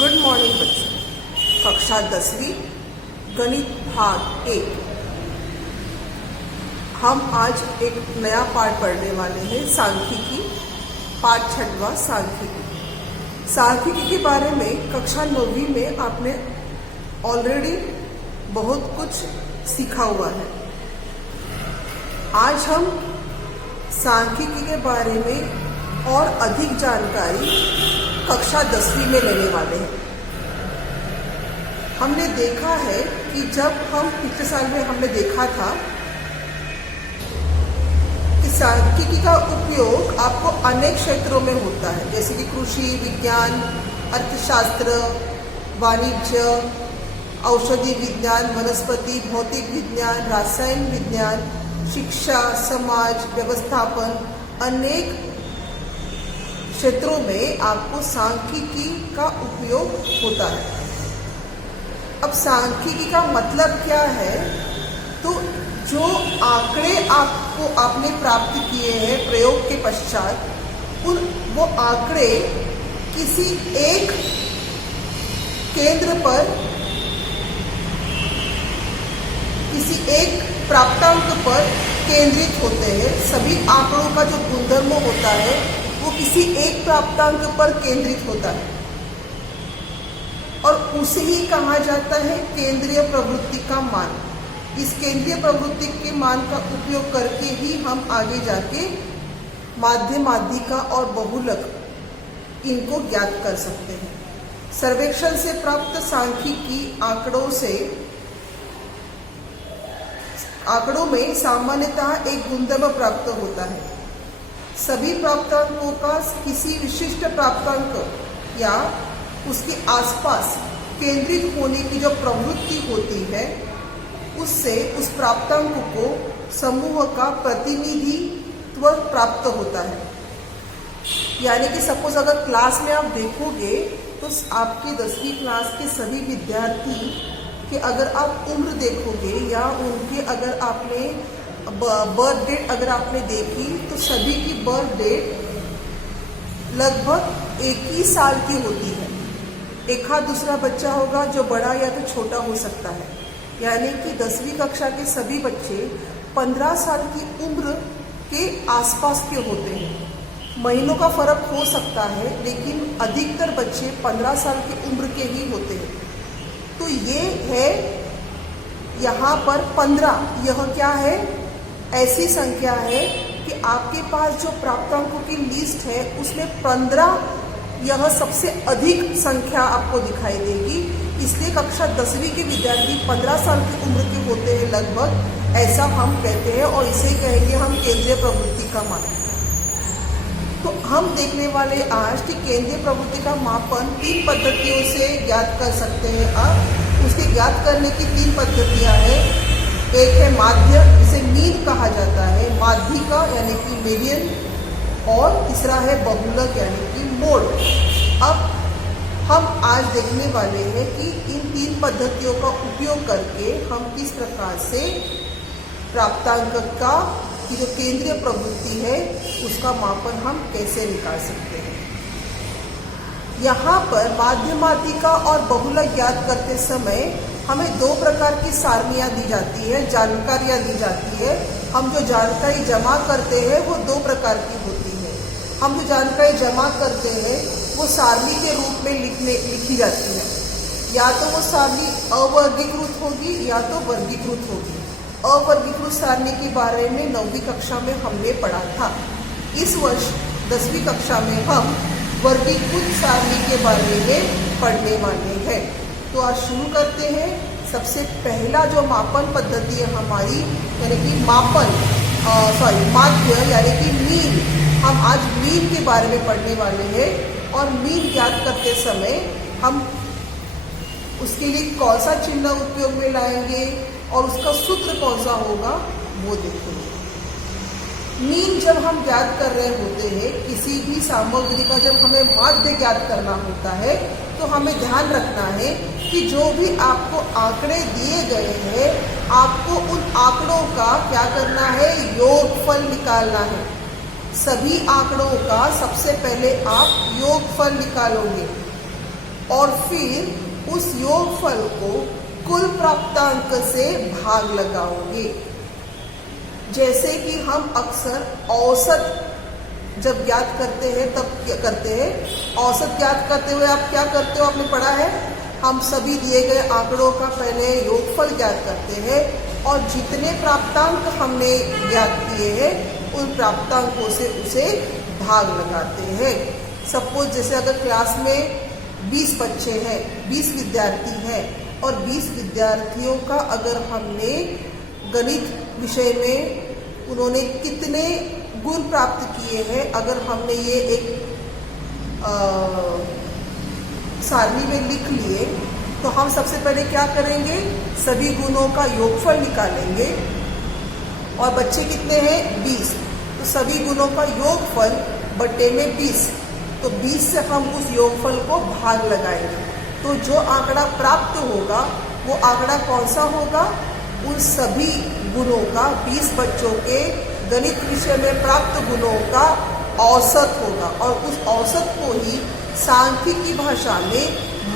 Good morning बच्चों। कक्षा 10वीं गणित भाग 1। हम आज एक नया पाठ पढ़ने वाले हैं, सांख्यिकी पाठ 6वां सांख्यिकी। सांख्यिकी के बारे में कक्षा 9वीं में आपने ऑलरेडी बहुत कुछ सीखा हुआ है। आज हम सांख्यिकी के बारे में और अधिक जानकारी कक्षा 10वीं में लेने वाले हैं। हमने देखा है कि जब हम पिछले साल में हमने देखा था कि सांख्यिकी का उपयोग आपको अनेक क्षेत्रों में होता है, जैसे कि कृषि विज्ञान, अर्थशास्त्र, वाणिज्य, औषधि विज्ञान, वनस्पति, भौतिक विज्ञान, रासायन विज्ञान, शिक्षा, समाज व्यवस्थापन, अनेक क्षेत्रों में आपको सांख्यिकी का उपयोग होता है। अब सांख्यिकी का मतलब क्या है? तो जो आंकड़े आपने प्राप्त किए हैं प्रयोग के पश्चात, वो आंकड़े किसी एक केंद्र पर, किसी एक प्राप्तांक पर केंद्रित होते हैं। सभी आंकड़ों का जो गुणधर्म होता है वो किसी एक प्राप्तांक पर केंद्रित होता है और उसे ही कहा जाता है केंद्रीय प्रवृत्ति का मान। इस केंद्रीय प्रवृत्ति के मान का उपयोग करके ही हम आगे जाके माध्य, माध्यिका और बहुलक इनको ज्ञात कर सकते हैं। सर्वेक्षण से प्राप्त सांख्यिकी आंकड़ों में सामान्यतः एक गुणधर्म प्राप्त होता है। सभी प्राप्तांकों का किसी विशिष्ट प्राप्तांक या उसके आसपास केंद्रित होने की जो प्रवृत्ति होती है, उससे उस प्राप्तांक को समूह का प्रतिनिधित्व प्राप्त होता है। यानी कि सपोज अगर क्लास में आप देखोगे तो आपके 10वीं क्लास के सभी विद्यार्थी कि अगर आप उम्र देखोगे या उनके अगर आपने बर्थ डेट अगर आपने देखी तो सभी की बर्थ डेट लगभग एक ही साल की होती है। एक आध दूसरा बच्चा होगा जो बड़ा या तो छोटा हो सकता है। यानी कि 10वीं कक्षा के सभी बच्चे 15 साल की उम्र के आसपास के होते हैं। महीनों का फर्क हो सकता है, लेकिन अधिकतर बच्चे 15 साल की उम्र के ही होते हैं। तो ये है यहाँ पर 15, यह क्या है? ऐसी संख्या है कि आपके पास जो प्राप्तांकों की लिस्ट है उसमें 15 यह सबसे अधिक संख्या आपको दिखाई देगी। इसलिए कक्षा 10वीं के विद्यार्थी 15 साल की उम्र के होते हैं लगभग, ऐसा हम कहते हैं और इसे कहेंगे हम केंद्रीय प्रवृत्ति का मान। तो हम देखने वाले आज कि केंद्रीय प्रवृत्ति का मापन 3 पद्धतियों से ज्ञात कर सकते हैं। अब उसके ज्ञात करने की 3 पद्धतियां हैं। एक है माध्य, जिसे मीन कहा जाता है, माध्यिका यानी कि मीडियन, और तीसरा है बहुलक यानी कि मोड। अब हम आज देखने वाले हैं कि इन 3 पद्धतियों का उपयोग करके हम किस प्रकार से प्राप्तांक का की जो केंद्रीय प्रवृत्ति है उसका मापन हम कैसे निकाल सकते हैं। यहाँ पर माध्य, माध्यिका और बहुलक ज्ञात करते समय हमें 2 प्रकार की सारणियाँ दी जाती है, जानकारियाँ दी जाती है। हम जो जानकारी जमा करते हैं वो 2 प्रकार की होती है। हम जो जानकारी जमा करते हैं वो सारणी के रूप में लिखी जाती है। या तो वो सारणी अवर्गीकृत होगी या तो वर्गीकृत होगी। अवर्गीकृत सारणी के बारे में 9वीं कक्षा में हमने पढ़ा था। इस वर्ष 10वीं कक्षा में हम वर्गीकृत सारणी के बारे में पढ़ने वाले हैं। तो आज शुरू करते हैं। सबसे पहला जो मापन पद्धति है हमारी, यानी कि माध्य यानी कि मीन। हम आज मीन के बारे में पढ़ने वाले हैं और मीन ज्ञात करते समय हम उसके लिए कौन सा चिन्ह उपयोग में लाएंगे और उसका सूत्र कौन सा होगा वो देखेंगे। मीन जब हम ज्ञात कर रहे होते हैं, किसी भी सामग्री का जब हमें माध्य ज्ञात करना होता है, तो हमें ध्यान रखना है कि जो भी आपको आंकड़े दिए गए हैं, आपको उन आंकड़ों का क्या करना है? योगफल निकालना है। सभी आंकड़ों का सबसे पहले आप योगफल निकालोगे। और फिर उस योगफल को कुल प्राप्तांक से भाग लगाओगे। जैसे कि हम अक्सर औसत जब ज्ञात करते हैं तब क्या करते हैं, औसत ज्ञात करते हुए आप क्या करते हो, आपने पढ़ा है, हम सभी दिए गए आंकड़ों का पहले योगफल ज्ञात करते हैं और जितने प्राप्तांक हमने ज्ञात किए हैं उन प्राप्तांकों से उसे भाग लगाते हैं। सपोज जैसे अगर क्लास में 20 बच्चे हैं, 20 विद्यार्थी हैं और 20 विद्यार्थियों का अगर हमने गणित विषय में उन्होंने कितने गुण प्राप्त किए हैं, अगर हमने ये एक सारणी में लिख लिए तो हम सबसे पहले क्या करेंगे, सभी गुणों का योगफल निकालेंगे। और बच्चे कितने हैं, 20, तो सभी गुणों का योगफल बटे में 20, तो 20 से हम उस योगफल को भाग लगाएंगे। तो जो आंकड़ा प्राप्त होगा वो आंकड़ा कौन सा होगा, उन सभी गुणों का 20 बच्चों के गणित विषय में प्राप्त गुणों का औसत होगा। और उस औसत को ही सांख्यिकी भाषा में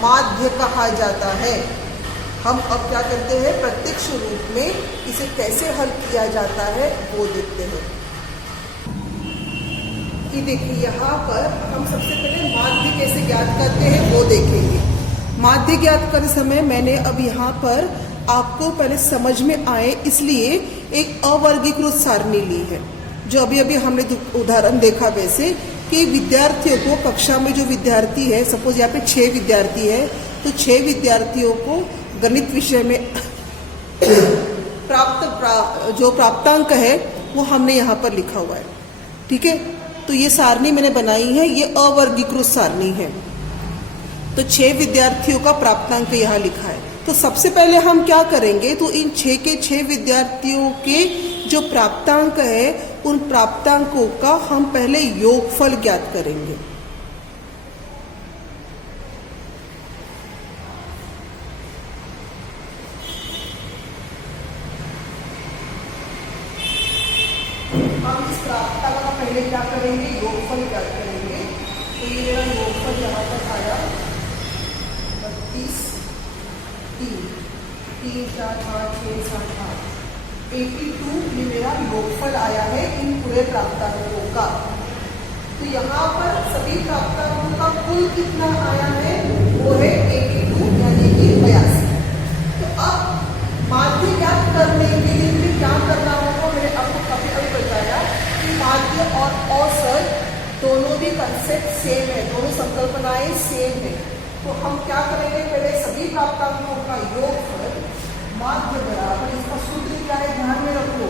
माध्य कहा जाता है। हम अब क्या करते हैं, प्रत्यक्ष रूप में इसे कैसे हल किया जाता है वो देखते हैं। कि देखिए यहाँ पर हम सबसे पहले माध्य कैसे ज्ञात करते हैं वो देखेंगे। माध्य ज्ञात करते समय मैंने अब यहाँ पर आपको पहले समझ में आए इसलिए एक अवर्गीकृत सारणी ली है, जो अभी अभी हमने उदाहरण देखा वैसे कि विद्यार्थियों को कक्षा में जो विद्यार्थी है, सपोज यहाँ पे 6 विद्यार्थी है, तो 6 विद्यार्थियों को गणित विषय में जो प्राप्तांक है वो हमने यहाँ पर लिखा हुआ है। ठीक है, तो ये सारणी मैंने बनाई है, ये अवर्गीकृत सारणी है। तो 6 विद्यार्थियों का प्राप्तांक यहाँ लिखा है। तो सबसे पहले हम क्या करेंगे, तो इन 6 के 6 विद्यार्थियों के जो प्राप्तांक है उन प्राप्तांकों का हम पहले योगफल ज्ञात करेंगे। हम इस प्राप्तांक का पहले क्या करेंगे, योगफल ज्ञात करेंगे। तो ये मेरा योगफल यहाँ पर आया 32, 3, 4, 5, 6, 7, 8, 82 ये मेरा योगफल आया है इन पूरे प्राप्तांकों का। तो यहाँ पर सभी प्राप्तांकों का कुल कितना आया है, वो है 82 यानी कि 82। तो अब माध्य ज्ञात करने के लिए क्या करना होगा, मैंने आपको कभी अभी बताया कि माध्य और औसत दोनों भी कंसेप्ट सेम है, दोनों संकल्पनाएं सेम है। तो हम क्या करेंगे, पहले सभी प्राप्तांकों का योगफल माध्य बराबर, इसका सूत्र क्या है ध्यान में रखो,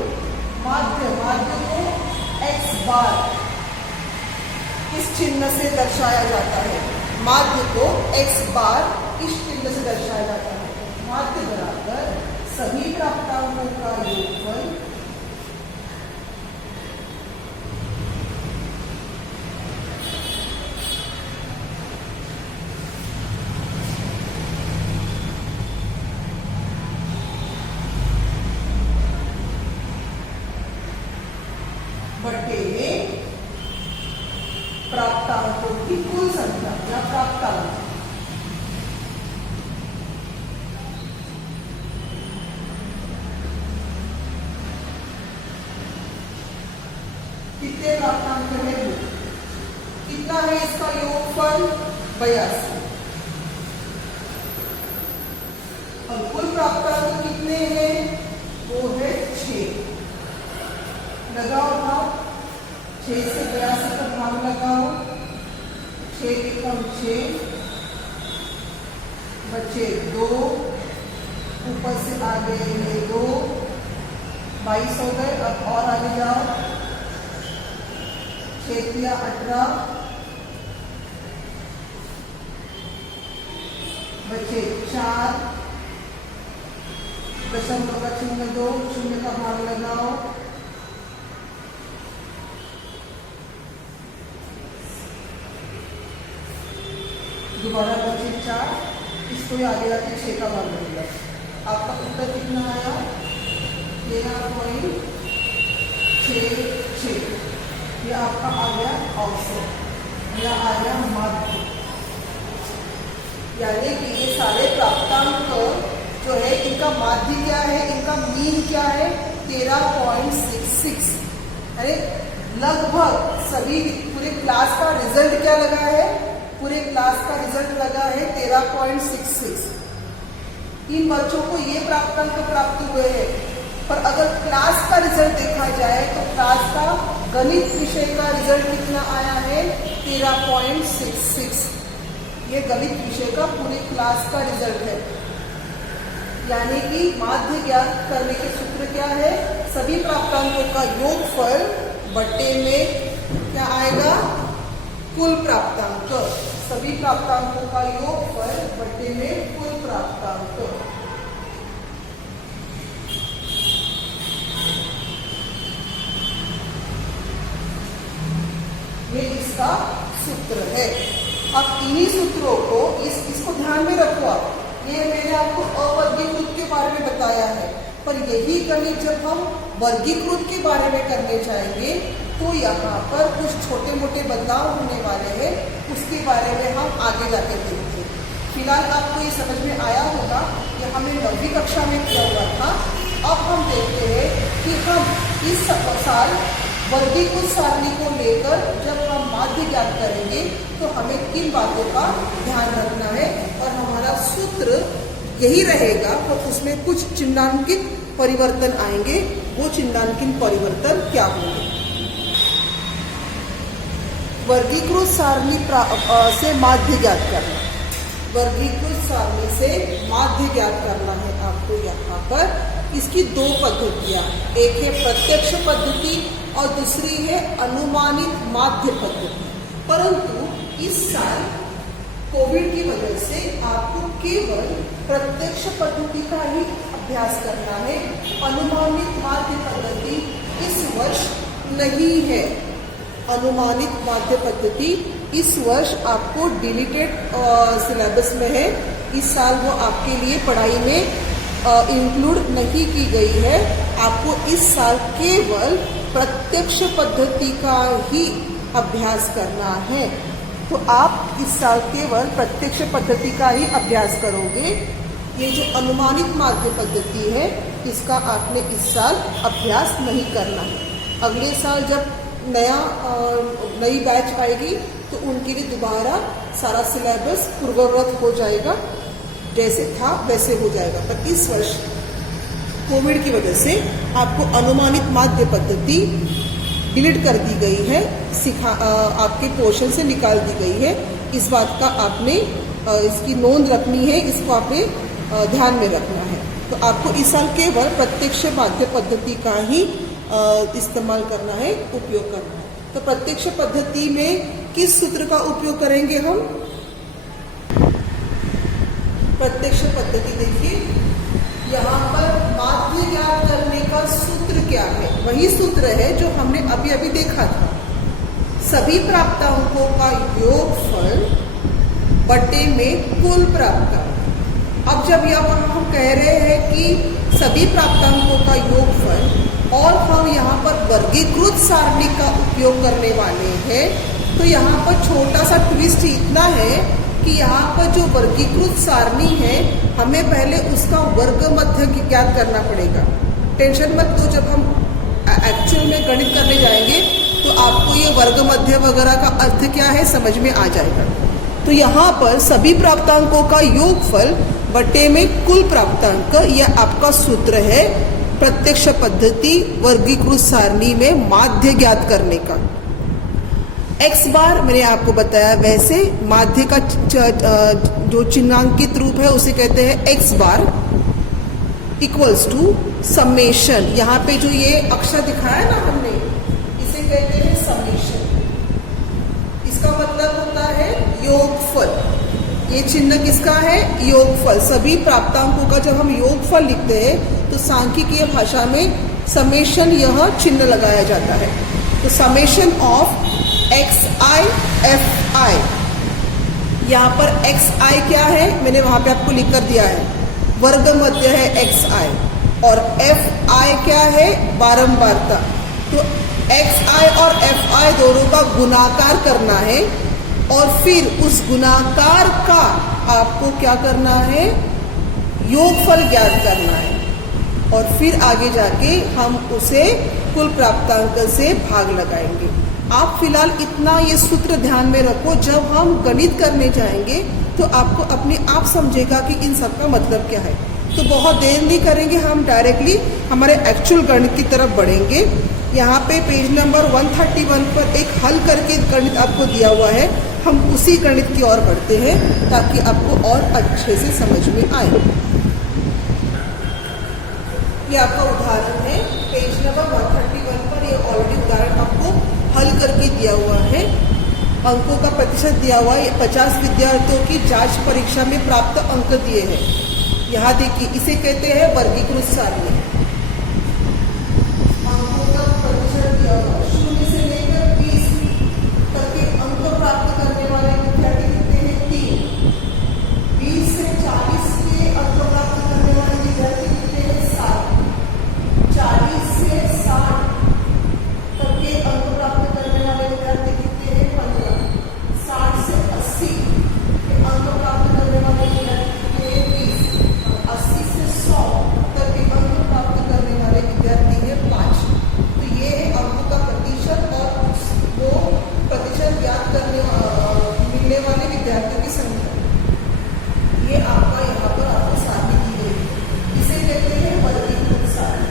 माध्य को x बार इस चिन्ह से दर्शाया जाता है, माध्य को x बार इस चिन्ह से दर्शाया जाता है। माध्य बराबर सभी प्राप्तांकों का योगफल बटे में प्राप्तांकों की कुल संख्या या प्राप्तांक। कितने प्राप्तांक है, कितना है इसका योगफल 82। और कुल प्राप्तांक कितने हैं, वो है 6। लगाओ भाग, 6 से 82 का भाग लगाओ, 6 के कम 6 बचे 2, ऊपर से आगे ये 2, 22 हो गए। अब और आगे जाओ, 6 किया 18 बचे 4, दशमलव का चिन्ह 2, शून्य का भाग लगाओ, दोबारा बचे 4, इसको आगे आके 6 का भाग लगेगा। आपका उत्तर कितना आया, 13.66। ये आपका आ गया औसत, यह आ गया माध्य। यानी कि ये सारे प्राप्तांक जो है इनका माध्य क्या है, इनका मीन क्या है, 13.66। अरे लगभग सभी पूरे क्लास का रिजल्ट क्या लगा है, पूरे क्लास का रिजल्ट लगा है 13.66। इन बच्चों को ये प्राप्तांक प्राप्त हुए हैं। पर अगर क्लास का रिजल्ट देखा जाए तो क्लास का गणित विषय का रिजल्ट कितना आया है, 13.66। ये गणित विषय का पूरे क्लास का रिजल्ट है। यानी कि माध्य ज्ञात करने के सूत्र क्या है, सभी प्राप्तांकों का योगफल बट्टे में क्या आएगा, कुल प्राप्तांक। सभी प्राप्तांकों का योगफल बट्टे में कुल प्राप्तांक। ये इसका सूत्र है। अब इन्हीं सूत्रों को इसको ध्यान में रखो आप। ये मैंने आपको अवर्गीकृत के बारे में बताया है, पर यही गणित जब हम वर्गीकृत के बारे में करने जाएंगे तो यहाँ पर कुछ छोटे मोटे बदलाव होने वाले हैं, उसके बारे में हम आगे जाके देखेंगे। फिलहाल आपको ये समझ में आया होगा कि हमने 9वीं कक्षा में किया हुआ था। अब हम देखते हैं कि हम इस साल वर्गीकृत सारणी को लेकर जब हम माध्य ज्ञात करेंगे तो हमें किन बातों का ध्यान रखना है, और हमारा सूत्र यही रहेगा। तो उसमें कुछ चिन्हांकित परिवर्तन आएंगे। वो चिन्हांकित परिवर्तन क्या होंगे। वर्गीकृत सारणी से माध्य ज्ञात करना, वर्गीकृत सारणी से माध्य ज्ञात करना है आपको। यहाँ पर इसकी दो पद्धतियाँ, एक है प्रत्यक्ष पद्धति और दूसरी है अनुमानित माध्य पद्धति। परंतु इस साल कोविड की वजह से आपको केवल प्रत्यक्ष पद्धति का ही अभ्यास करना है। अनुमानित माध्य पद्धति इस वर्ष नहीं है। अनुमानित माध्य पद्धति इस वर्ष आपको डिलीटेड सिलेबस में है। इस साल वो आपके लिए पढ़ाई में इंक्लूड नहीं की गई है। आपको इस साल केवल प्रत्यक्ष पद्धति का ही अभ्यास करना है। तो आप इस साल केवल प्रत्यक्ष पद्धति का ही अभ्यास करोगे। ये जो अनुमानित माध्य पद्धति है इसका आपने इस साल अभ्यास नहीं करना है। अगले साल जब नई बैच आएगी तो उनके लिए दोबारा सारा सिलेबस पूर्ववत हो जाएगा, जैसे था वैसे हो जाएगा। पर इस वर्ष कोविड की वजह से आपको अनुमानित माध्य पद्धति डिलीट कर दी गई है, आपके पोर्शन से निकाल दी गई है। इस बात का आपने इसकी नोंद रखनी है, इसको आपने ध्यान में रखना है। तो आपको इस साल केवल प्रत्यक्ष माध्य पद्धति का ही इस्तेमाल करना है, उपयोग करना है। तो प्रत्यक्ष पद्धति में किस सूत्र का उपयोग करेंगे हम। प्रत्यक्ष पद्धति देखिए, यहाँ पर माध्य ज्ञात करने का सूत्र क्या है, वही सूत्र है जो हमने अभी अभी देखा था। सभी प्राप्तांकों का योगफल बटे में कुल प्राप्तांक। अब जब यहाँ हम कह रहे हैं कि सभी प्राप्तांकों का योगफल और हम यहाँ पर वर्गीकृत सारणी का उपयोग करने वाले हैं, तो यहाँ पर छोटा सा ट्विस्ट इतना है कि यहाँ पर जो वर्गीकृत सारणी है हमें पहले उसका वर्ग मध्य ज्ञात करना पड़ेगा। टेंशन मत लो, जब हम एक्चुअल में गणित करने जाएंगे तो आपको ये वर्ग मध्य वगैरह का अर्थ क्या है समझ में आ जाएगा। तो यहाँ पर सभी प्राप्तांकों का योगफल बटे में कुल प्राप्तांक, यह आपका सूत्र है प्रत्यक्ष पद्धति वर्गीकृत सारणी में माध्य ज्ञात करने का। x बार मैंने आपको बताया, वैसे माध्य का जो चिन्हांकित रूप है उसे कहते हैं x बार इक्वल्स टू समेशन। यहाँ पे जो ये अक्षर दिखाया ना हमने, इसे कहते हैं समेशन। इसका मतलब होता है योगफल। ये चिन्ह किसका है, योगफल। सभी प्राप्तांकों का जब हम योगफल लिखते हैं तो सांख्यिकीय भाषा में समेशन यह चिन्ह लगाया जाता है। तो समेशन ऑफ xi fi, यहाँ पर xi क्या है मैंने वहां पे आपको लिख कर दिया है, वर्ग मध्य है xi, और fi क्या है, बारंबारता। तो xi और fi दोनों का गुणाकार करना है और फिर उस गुणाकार का आपको आपको क्या करना है, योगफल ज्ञात करना है और फिर आगे जाके हम उसे कुल प्राप्तांक से भाग लगाएंगे। आप फिलहाल इतना ये सूत्र ध्यान में रखो, जब हम गणित करने जाएंगे तो आपको अपने आप समझेगा कि इन सब का मतलब क्या है। तो बहुत देर नहीं करेंगे, हम डायरेक्टली हमारे एक्चुअल गणित की तरफ बढ़ेंगे। यहाँ पे पेज नंबर 131 पर एक हल करके गणित आपको दिया हुआ है, हम उसी गणित की ओर बढ़ते हैं ताकि आपको और अच्छे से समझ में आए। ये आपका उदाहरण है, पेज नंबर 131 पर ये ऑलरेडी उदाहरण आपको हल करके दिया हुआ है। अंकों का प्रतिशत दिया हुआ है, 50 विद्यार्थियों की जांच परीक्षा में प्राप्त अंक दिए हैं। यहाँ देखिए, इसे कहते हैं वर्गीकृत सारणी। अंकों का प्रतिशत दिया हुआ है, 0 से लेकर 20 तक के अंक प्राप्त करने वाले विद्यार्थी कितने हैं, 3। 20 से 40 के अंक प्राप्त करने वाले विद्यार्थी कितने हैं, 7। 40 से 60 तक के अंक प्राप्त करने वाले विद्यार्थी कितने हैं, 15। 60 से 80 के अंक प्राप्त करने वाले विद्यार्थी कितने हैं, 20। 80 से 100 तक के अंक प्राप्त करने वाले विद्यार्थी हैं 5। तो ये है अंकों का प्रतिशत और वो प्रतिशत ज्ञात करने मिलने वाले विद्यार्थियों की संख्या। ये आपका यहाँ पर आपको सारणी दी गई है, इसे कहते हैं वर्गीकृत सारणी।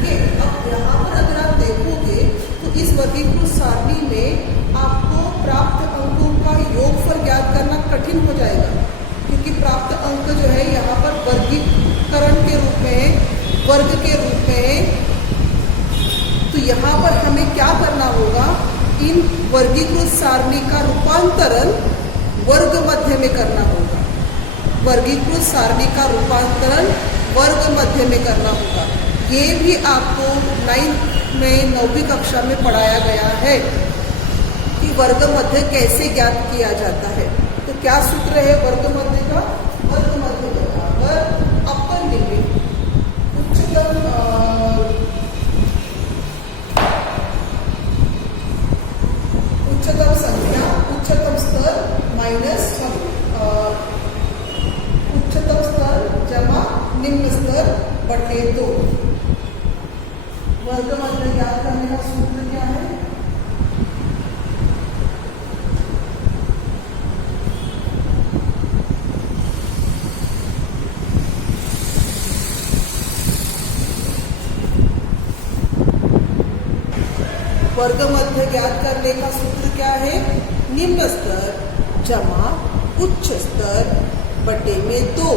ठीक है, अब यहाँ पर अगर आप देखोगे तो इस वर्गीकृत सारणी में आपको प्राप्त अंकों का योगफल ज्ञात करना कठिन हो जाएगा, क्योंकि प्राप्त अंक जो है यहाँ पर वर्गीकरण के रूप में, वर्ग के रूप में। तो यहाँ पर हमें क्या करना होगा, इन वर्गीकृत सारणी का रूपांतरण वर्ग मध्य में करना होगा। वर्गीकृत सारणी का रूपांतरण वर्ग मध्य में करना होगा। ये भी आपको 9वीं कक्षा में पढ़ाया गया है कि वर्ग मध्य कैसे ज्ञात किया जाता है। तो क्या सूत्र है वर्ग मध्य का, वर्ग मध्य बराबर अपर लिमिट उच्चतम संख्या, उच्चतम स्तर माइनस उच्चतम स्तर जमा निम्न स्तर बटे 2। वर्ग मध्य ज्ञात करने का सूत्र क्या है, वर्ग मध्य ज्ञात करने का सूत्र क्या है, निम्न स्तर जमा उच्च स्तर बटे में 2।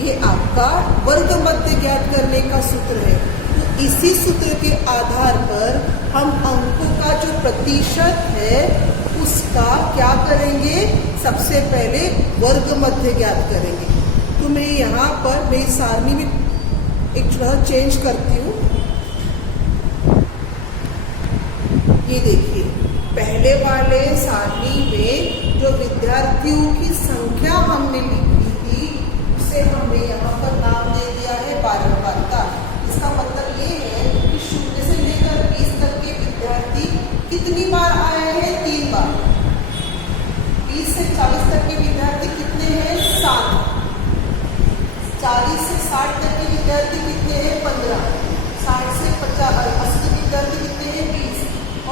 ये आपका वर्ग मध्य ज्ञात करने का सूत्र है। तो इसी सूत्र के आधार पर हम अंकों का जो प्रतिशत है उसका क्या करेंगे, सबसे पहले वर्ग मध्य ज्ञात करेंगे। तो मैं यहाँ पर मेरी सारणी में एक थोड़ा चेंज करती हूँ। ये देखिए, पहले वाले सारणी में जो विद्यार्थियों की संख्या हमने लिखी थी उसे हमने यहाँ पर नाम दे दिया है बारंबारता। इसका मतलब ये है कि 0 से लेकर 20 तक के विद्यार्थी कितनी बार आए हैं, 3 बार। 20 से 40 तक के विद्यार्थी कितने हैं, 7। 40 से 60 तक के विद्यार्थी कितने हैं, 15। 60 से 80 विद्यार्थी कितने हैं, 20।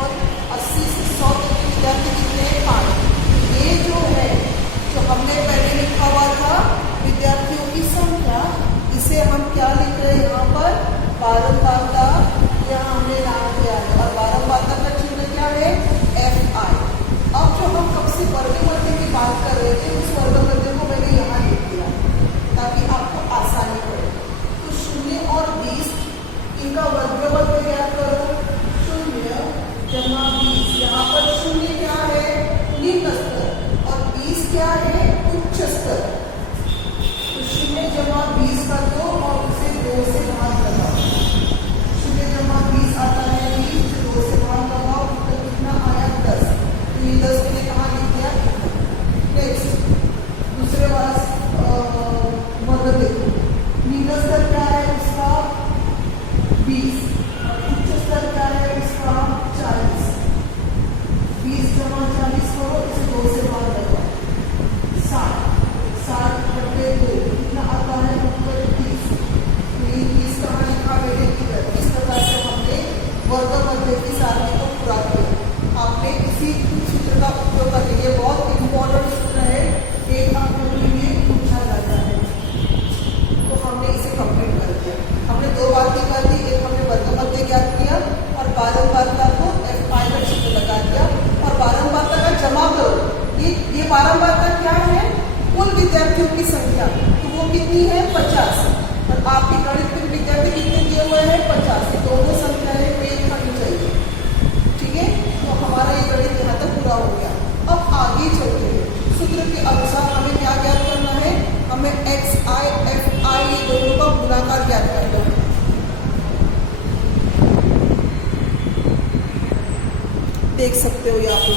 और 80 से 100 तक के विद्यार्थी कितने हैं, 5। ये जो है, जो हमने पहले लिखा हुआ था विद्यार्थियों की संख्या, इसे हम क्या लिख रहे हैं यहाँ पर, बारंबारता। यहाँ हमने नाम दिया है और बारंबारता का चिन्ह क्या है, FI। अब जो हम कब से वर्ग मध्य की बात कर रहे थे उस वर्ग मध्य को मैंने यहाँ लिख दिया ताकि आपको आसानी पड़े। तो 0 और 20 इनका वर्ग मध्य ज्ञात करो, 0 जमा 20। यहाँ पर 0 क्या है, निम्न स्तर और 20 क्या है, उच्च स्तर। तो 0 जमा 20 कर दो और उसे 2 से भाग लगाओ। कितनी है 50 और आपके गणित के विद्यार्थी कितने दिए हुए हैं 50। दोनों संख्याएं मेल खानी चाहिए। ठीक है, तो हमारा ये गणित यहाँ तक पूरा हो गया। अब आगे चलते हैं। सूत्र के अनुसार हमें क्या ज्ञात करना है, हमें XI FI ये दोनों का गुणाकार ज्ञात करना है। देख सकते हो यहाँ पर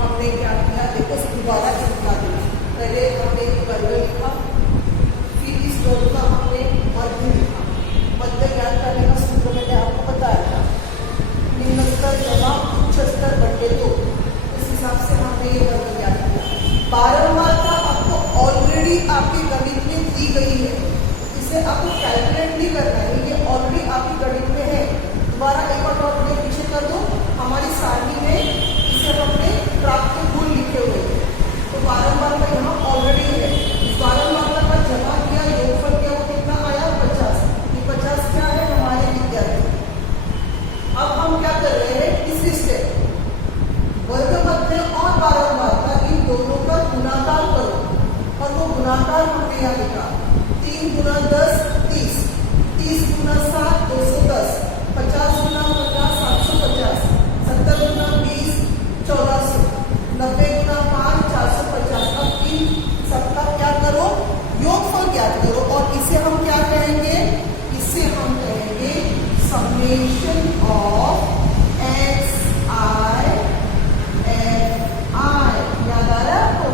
हमने क्या किया, देखो दोबारा चिपका दिया। पहले हमने वर्ग लिखा, फिर इस दोनों का हमने मध्य लिखा। मध्य ज्ञात करने का सूत्र मैंने आपको बताया था, निम्न स्तर जमा उच्च स्तर बटे 2। इस हिसाब से हमने ये वर्ग ज्ञात किया। बारंबारता आपको ऑलरेडी आपके गणित में दी गई है, इसे आपको कैलकुलेट नहीं करना है, ये ऑलरेडी आपके गणित में है। दोबारा एक बार डॉट में पीछे कर दो, हमारी सारणी में इसे हम अपने प्राप्त गुण लिखे हुए हैं। तो बारंबारता यहाँ ऑलरेडी है। इस बारंबारता का जमा किया, योगफल किया, वो कितना आया 50। ये 50 क्या है हमारे विद्यार्थी। अब हम क्या कर रहे हैं, तीसरी स्टेप, वर्ग मध्य और बारंबारता इन दोनों का गुणाकार करो। और वो गुणाकार हमने यहाँ लिखा 3 गुना 10 30, 30 गुना 7 210, 50 गुना 50 750, 70 गुना 20 1400, 90 गुना 5 450। अब इन सबका क्या करो, योगफल ज्ञात करो। और इसे हम क्या कहेंगे, इसे हम कहेंगे समेशन ऑफ XI FI। याद आ रहा है आपको,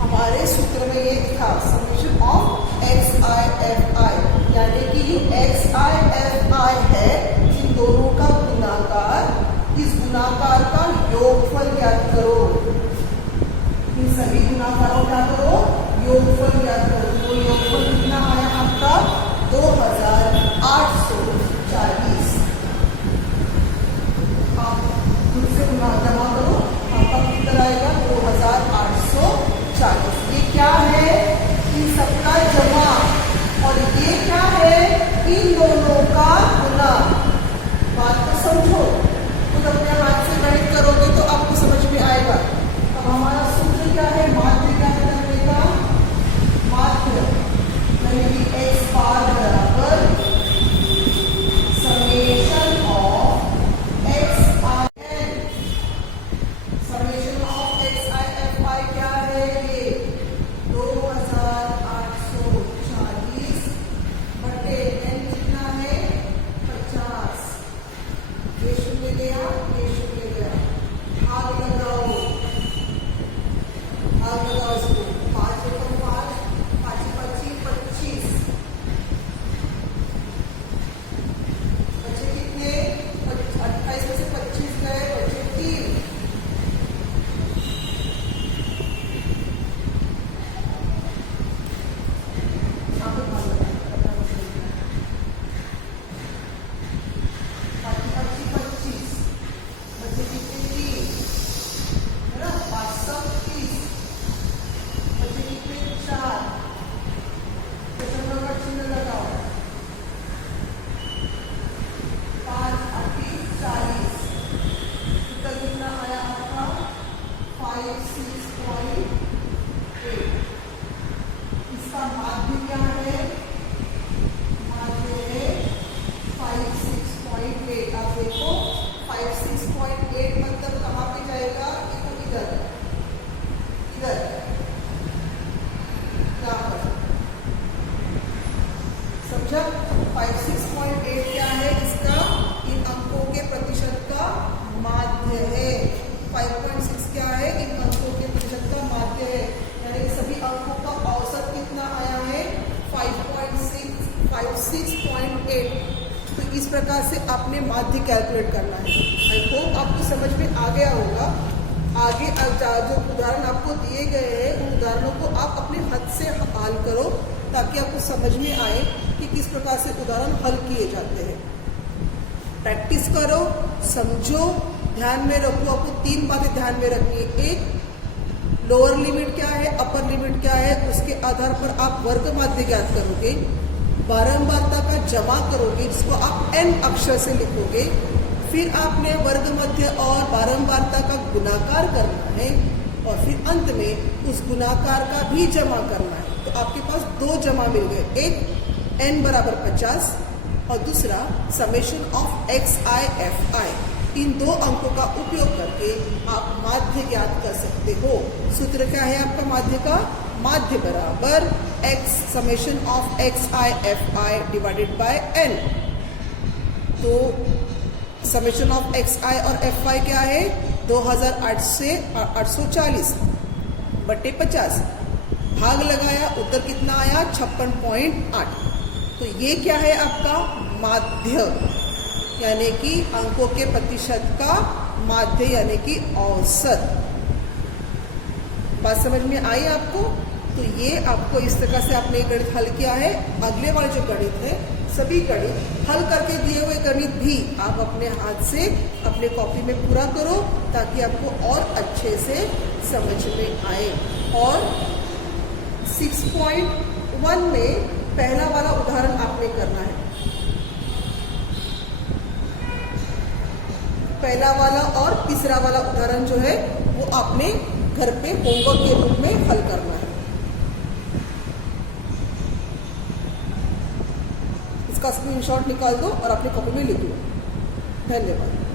हमारे सूत्र में ये था समेशन ऑफ XI FI, यानी कि जो XI FI है इन दोनों का गुणाकार, इस गुणाकार का योगफल ज्ञात करो। इन सभी गुणाकारों का करो योगफल ज्ञात करो। तो योगफल कितना आया आपका 2840। आप खुद से जमा करो, आपका कितना आएगा 2840। ये क्या है, इन सबका जमा, और ये क्या है, इन दोनों का गुना। बात को समझो, खुद अपने हाथ से गणित करोगे तो आपको समझ में आएगा। अब हमारा सूत्र क्या है, माध्य ज्ञात करने का, माध्य यानी कि x बार बराबर summation of XIN। Summation of XI FI क्या है, ये 2840 बटे n कितना है 50। ये शून्य गया, ये शून्य गया, भाग लगाओ, भाग लगाओ इसको। 5 एकम 5, 5 25 25, बचे कितने 28 में से 25 गए, बचे 3। इसका माध्य क्या है, माध्य है 56.8। आप देखो 56.8 मतलब कहाँ पे जाएगा, इधर इधर यहाँ पर। समझा, 56.8 क्या है, इसका इन अंकों के प्रतिशत का माध्य है। 5.6 क्या है, इन अंकों के प्रतिशत का माध्य है, यानी सभी अंकों का औसत कितना आया है 56.8। तो इस प्रकार से आपने माध्य कैलकुलेट करना है। आई होप आपको समझ में आ गया होगा। आगे जो उदाहरण आपको दिए गए हैं उन उदाहरणों को आप अपने हाथ से हल करो, ताकि आपको समझ में आए कि किस प्रकार से उदाहरण हल किए जाते हैं। प्रैक्टिस करो, समझो, ध्यान में रखो। आपको 3 बातें ध्यान में रखनी है। एक, लोअर लिमिट क्या है, अपर लिमिट क्या है, उसके आधार पर आप वर्ग माध्य ज्ञात करोगे। बारंबारता का जमा करोगे, जिसको आप n अक्षर से लिखोगे। फिर आपने वर्ग मध्य और बारंबारता का गुणाकार करना है, और फिर अंत में उस गुणाकार का भी जमा करना है। तो आपके पास दो जमा मिल गए, एक n बराबर 50 और दूसरा समेशन ऑफ XI/FI। इन दो अंकों का उपयोग करके आप माध्य ज्ञात कर सकते हो। सूत्र क्या है आपका माध्य का? माध्य बराबर x summation of XI/FI divided by n। तो समेशन ऑफ XI और FI क्या है? 2008 से 840 बटे 50, भाग लगाया, उत्तर कितना आया? 56.8। तो ये क्या है आपका? माध्य, यानी कि अंकों के प्रतिशत का माध्य यानी कि औसत। बात समझ में आई आपको? तो ये आपको इस तरह से आपने गणित हल किया है। अगले वाले जो गणित है, सभी गणित हल करके दिए हुए गणित भी आप अपने हाथ से अपने कॉपी में पूरा करो, ताकि आपको और अच्छे से समझ में आए। और 6.1 में पहला वाला उदाहरण आपने करना है। पहला वाला और तीसरा वाला उदाहरण जो है वो आपने घर पे होमवर्क के रूप में हल करना है। इसका स्क्रीनशॉट निकाल दो और अपनी कॉपी में लिख लो। धन्यवाद।